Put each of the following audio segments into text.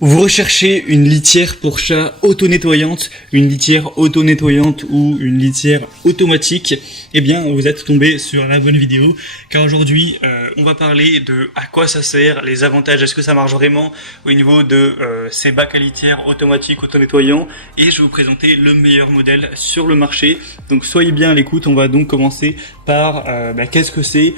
Vous recherchez une litière pour chat auto-nettoyante, une litière auto-nettoyante ou une litière automatique? Eh bien, vous êtes tombé sur la bonne vidéo, car aujourd'hui, on va parler de à quoi ça sert, les avantages, est-ce que ça marche vraiment au niveau de ces bacs à litière automatiques auto-nettoyants, et je vais vous présenter le meilleur modèle sur le marché. Donc soyez bien à l'écoute, on va donc commencer par qu'est-ce que c'est.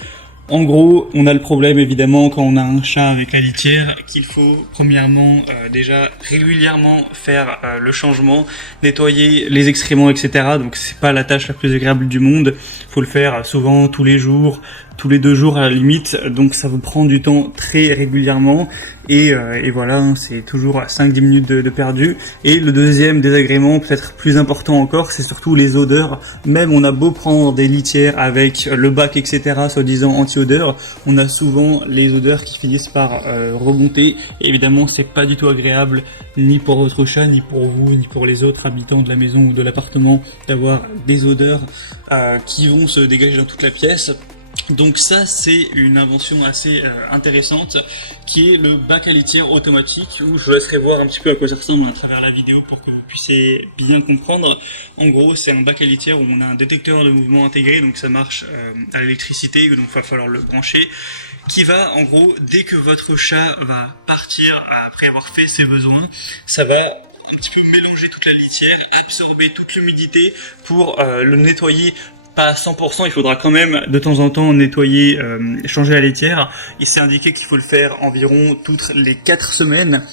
En gros, on a le problème évidemment quand on a un chat avec la litière qu'il faut premièrement déjà régulièrement faire le changement, nettoyer les excréments, etc. Donc c'est pas la tâche la plus agréable du monde. Faut le faire souvent tous les jours, tous les 2 jours à la limite. Donc ça vous prend du temps très régulièrement et voilà, hein, c'est toujours 5-10 minutes de perdu. Et le deuxième désagrément, peut-être plus important encore, c'est surtout les odeurs. Même on a beau prendre des litières avec le bac, etc., soi-disant anti-odeur, on a souvent les odeurs qui finissent par remonter. Et évidemment, c'est pas du tout agréable, ni pour votre chat, ni pour vous, ni pour les autres habitants de la maison ou de l'appartement, d'avoir des odeurs qui vont se dégager dans toute la pièce. Donc ça, c'est une invention assez intéressante qui est le bac à litière automatique, où je vous laisserai voir un petit peu à quoi ça ressemble à travers la vidéo pour que vous puissiez bien comprendre. En gros, c'est un bac à litière où on a un détecteur de mouvement intégré, donc ça marche à l'électricité, donc il va falloir le brancher, qui va, en gros, dès que votre chat va partir après avoir fait ses besoins, ça va un petit peu mélanger toute la litière, absorber toute l'humidité pour le nettoyer. Pas à 100%, il faudra quand même de temps en temps nettoyer, changer la litière. Il s'est indiqué qu'il faut le faire environ toutes les 4 semaines.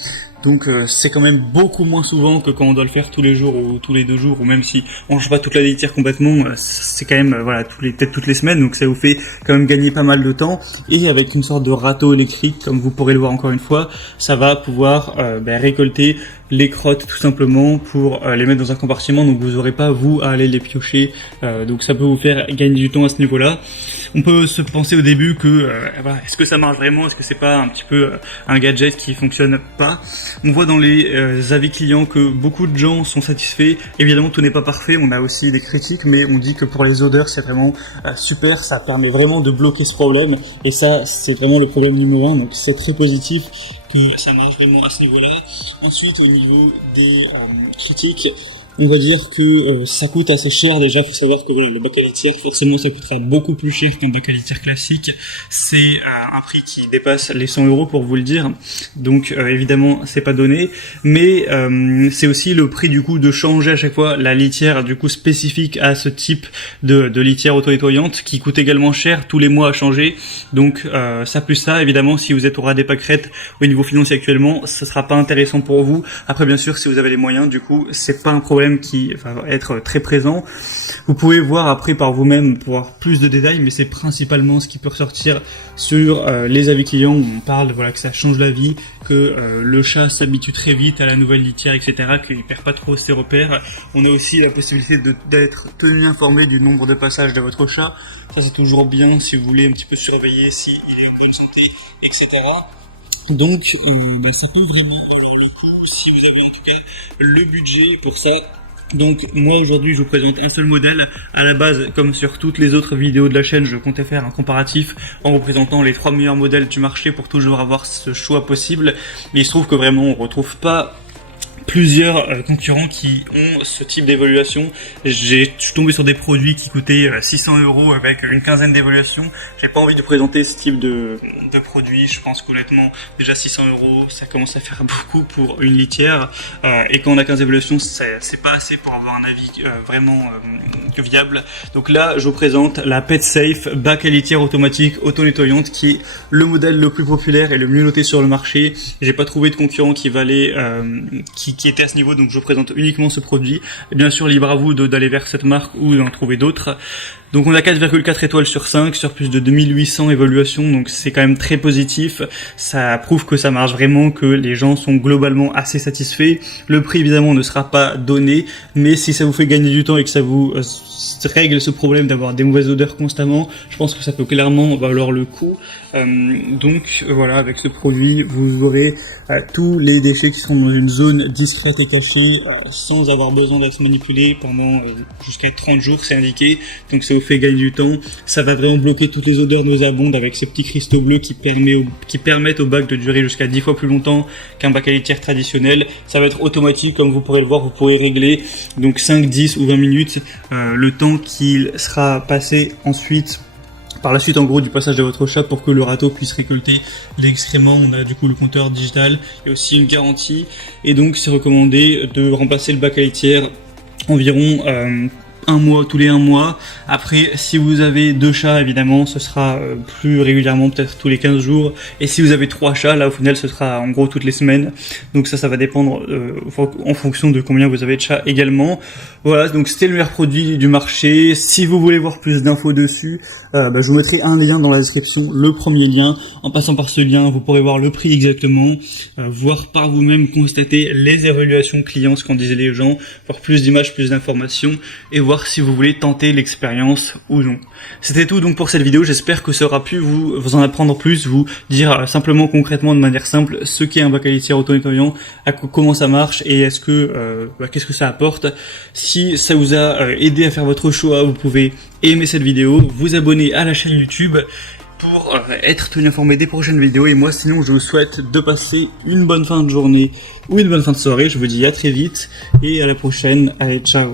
Donc c'est quand même beaucoup moins souvent que quand on doit le faire tous les jours ou tous les 2 jours, ou même si on change pas toute la litière complètement, c'est quand même voilà peut-être toutes les semaines, donc ça vous fait quand même gagner pas mal de temps. Et avec une sorte de râteau électrique, comme vous pourrez le voir encore une fois, ça va pouvoir récolter les crottes tout simplement pour les mettre dans un compartiment, donc vous n'aurez pas vous à aller les piocher, donc ça peut vous faire gagner du temps à ce niveau-là. On peut se penser au début que voilà, est-ce que ça marche vraiment, est-ce que c'est pas un petit peu un gadget qui fonctionne pas. On voit dans les avis clients que beaucoup de gens sont satisfaits. Évidemment, tout n'est pas parfait, on a aussi des critiques, mais on dit que pour les odeurs, c'est vraiment super, ça permet vraiment de bloquer ce problème, et ça, c'est vraiment le problème numéro 1, donc c'est très positif que ça marche vraiment à ce niveau-là. Ensuite, au niveau des critiques, on va dire que ça coûte assez cher. Déjà, faut savoir que voilà, le bac à litière, forcément, ça coûtera beaucoup plus cher qu'un bac à litière classique. C'est un prix qui dépasse les 100 € pour vous le dire. Donc, évidemment, c'est pas donné. Mais c'est aussi le prix du coup de changer à chaque fois la litière du coup spécifique à ce type de litière auto-nettoyante qui coûte également cher tous les mois à changer. Donc, ça plus ça, évidemment, si vous êtes au ras des pâquerettes au niveau financier actuellement, ça sera pas intéressant pour vous. Après, bien sûr, si vous avez les moyens, du coup, c'est pas un problème qui va être très présent. Vous pouvez voir après par vous-même pour avoir plus de détails, mais c'est principalement ce qui peut ressortir sur les avis clients où on parle voilà que ça change la vie, que le chat s'habitue très vite à la nouvelle litière, etc., qu'il perd pas trop ses repères. On a aussi la possibilité d'être tenu informé du nombre de passages de votre chat. Ça, c'est toujours bien si vous voulez un petit peu surveiller s'il est en bonne santé, etc. Donc ça peut vraiment valoir le coup si vous avez en tout cas le budget pour ça. Donc moi aujourd'hui je vous présente un seul modèle. À la base, comme sur toutes les autres vidéos de la chaîne, je comptais faire un comparatif en vous présentant les 3 meilleurs modèles du marché pour toujours avoir ce choix possible. Mais il se trouve que vraiment on retrouve pas plusieurs concurrents qui ont ce type d'évaluation. Je suis tombé sur des produits qui coûtaient 600 € avec une quinzaine d'évaluations. J'ai pas envie de présenter ce type de produit. Je pense qu'honnêtement, déjà 600 €, ça commence à faire beaucoup pour une litière. Et quand on a 15 évaluations, c'est pas assez pour avoir un avis vraiment viable. Donc là, je vous présente la PetSafe bac à litière automatique auto-nettoyante qui est le modèle le plus populaire et le mieux noté sur le marché. J'ai pas trouvé de concurrent qui valait qui était à ce niveau, donc je présente uniquement ce produit. Et bien sûr, libre à vous d'aller vers cette marque ou d'en trouver d'autres. Donc on a 4,4 étoiles sur 5 sur plus de 2800 évaluations, donc c'est quand même très positif. Ça prouve que ça marche vraiment, que les gens sont globalement assez satisfaits. Le prix évidemment ne sera pas donné, mais si ça vous fait gagner du temps et que ça vous règle ce problème d'avoir des mauvaises odeurs constamment, je pense que ça peut clairement valoir le coup. Donc voilà, avec ce produit, vous aurez tous les déchets qui seront dans une zone discrète et cachée, sans avoir besoin d'être manipulés pendant jusqu'à 30 jours, c'est indiqué. Donc c'est vous fait gagner du temps. Ça va vraiment bloquer toutes les odeurs nauséabondes avec ces petits cristaux bleus qui permettent au bac de durer jusqu'à 10 fois plus longtemps qu'un bac à litière traditionnel. Ça va être automatique, comme vous pourrez le voir, vous pourrez régler donc 5, 10 ou 20 minutes le temps qu'il sera passé ensuite. Par la suite, en gros, du passage de votre chat pour que le râteau puisse récolter l'excrément. On a du coup le compteur digital et aussi une garantie. Et donc, c'est recommandé de remplacer le bac à litière environ tous les 1 mois. Après, si vous avez 2 chats, évidemment, ce sera plus régulièrement, peut-être tous les 15 jours. Et si vous avez 3 chats, là, au final, ce sera en gros toutes les semaines. Donc ça va dépendre en fonction de combien vous avez de chats également. Voilà, donc c'était le meilleur produit du marché. Si vous voulez voir plus d'infos dessus, je vous mettrai un lien dans la description, le premier lien. En passant par ce lien, vous pourrez voir le prix exactement, voir par vous-même, constater les évaluations clients, ce qu'en disaient les gens, voir plus d'images, plus d'informations, et voir si vous voulez tenter l'expérience ou non. C'était tout donc pour cette vidéo, j'espère que ça aura pu vous en apprendre plus, vous dire simplement concrètement de manière simple ce qu'est un bac à litière auto-nettoyant, comment ça marche et est-ce que qu'est-ce que ça apporte. Si ça vous a aidé à faire votre choix, vous pouvez aimer cette vidéo, vous abonner à la chaîne YouTube pour être tenu informé des prochaines vidéos. Et moi sinon je vous souhaite de passer une bonne fin de journée ou une bonne fin de soirée. Je vous dis à très vite et à la prochaine. Allez, ciao.